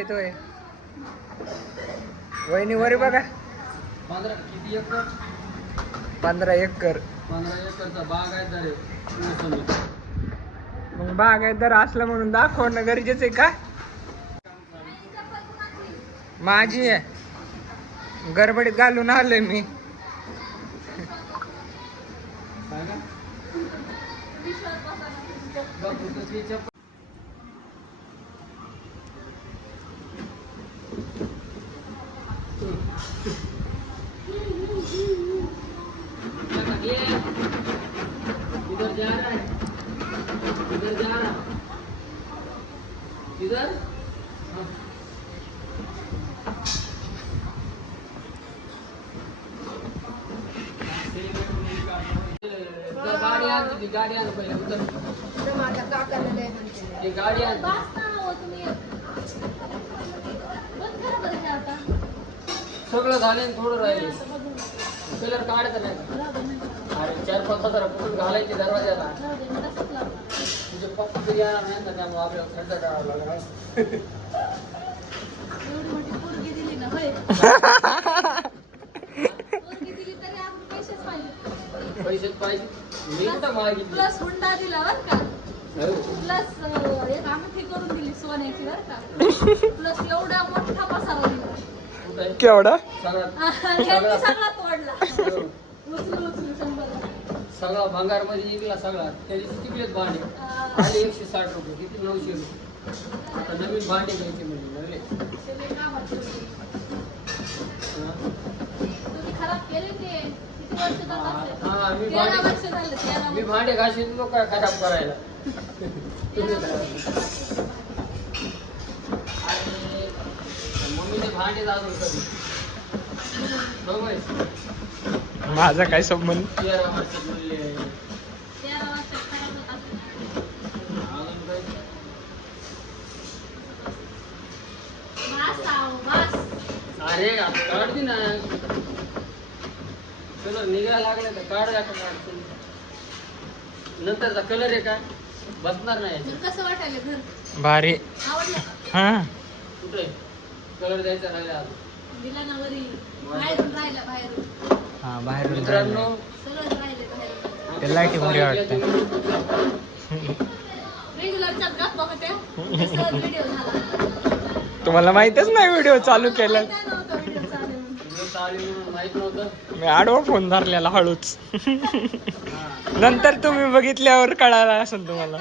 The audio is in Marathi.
येतोय. वहिनी वर बघा. पंधरा किती एकर? पंधरा एकर. पंधरा एकरचा बाग आहे तर मोसंबी. मग बागायतदार असला म्हणून दाखवणं गरजेचं आहे का? माझी आहे. गडबडीत घालून आलोय मी? बघ, इधर जा रहा है। इधर जा रहा। इधर? गाड़ियाँ पहले उधर ये गाड़ियाँ। सगळं झाले थोडं राहिले. कलर काढायचा नाही? अरे चार पाच हजार कुठून घालायचे दरवाजाला. तुझे पप्पा तरी येणार नाही ना त्यामुळे आपल्याला खर्च करावा लागला पैसेच पाहिजे. मी कुठं मागितले. प्लस हुंडा दिला बर का? हो. प्लस एक अंगठी करून दिली सोन्याची बर का? प्लस एवढा आहे? केवढा सगळा यांनी सगळा तोडला. उचलू उचलू शंभर सगळा भंगारमध्ये विकला सगळा त्याची किती भांडे आले एकशे साठ रुपये किती नऊशे रुपये आता नवीन भांडे घ्यायचे म्हणजे कामाचे होते. तुम्ही खराब बस आहो, बस. अरे आता काढ दे ना कलर निघायला लागले तर काढ का काढ. नंतरचा कलर आहे काय बसणार नाही. कसं वाटायला घर? भारी. आवडलं का? हा. कुठे कलर द्यायचा राहिला आता. दिला ना वरी. बाहेरून राहिला बाहेरून. हा बाहेरून मित्रांनो. राहिलंय. सगळं राहिले बाहेरून. ते लाईटी भारी वाटतं. रेग्युलरच्याच गप्पा होत्या. तसंच व्हिडिओ झाला. तुम्हाला माहितच नाही व्हिडिओ चालू केला. मी आडवा फोन धरलेला हळूच. नंतर तुम्ही बघितल्यावर कळाला असेल तुम्हाला.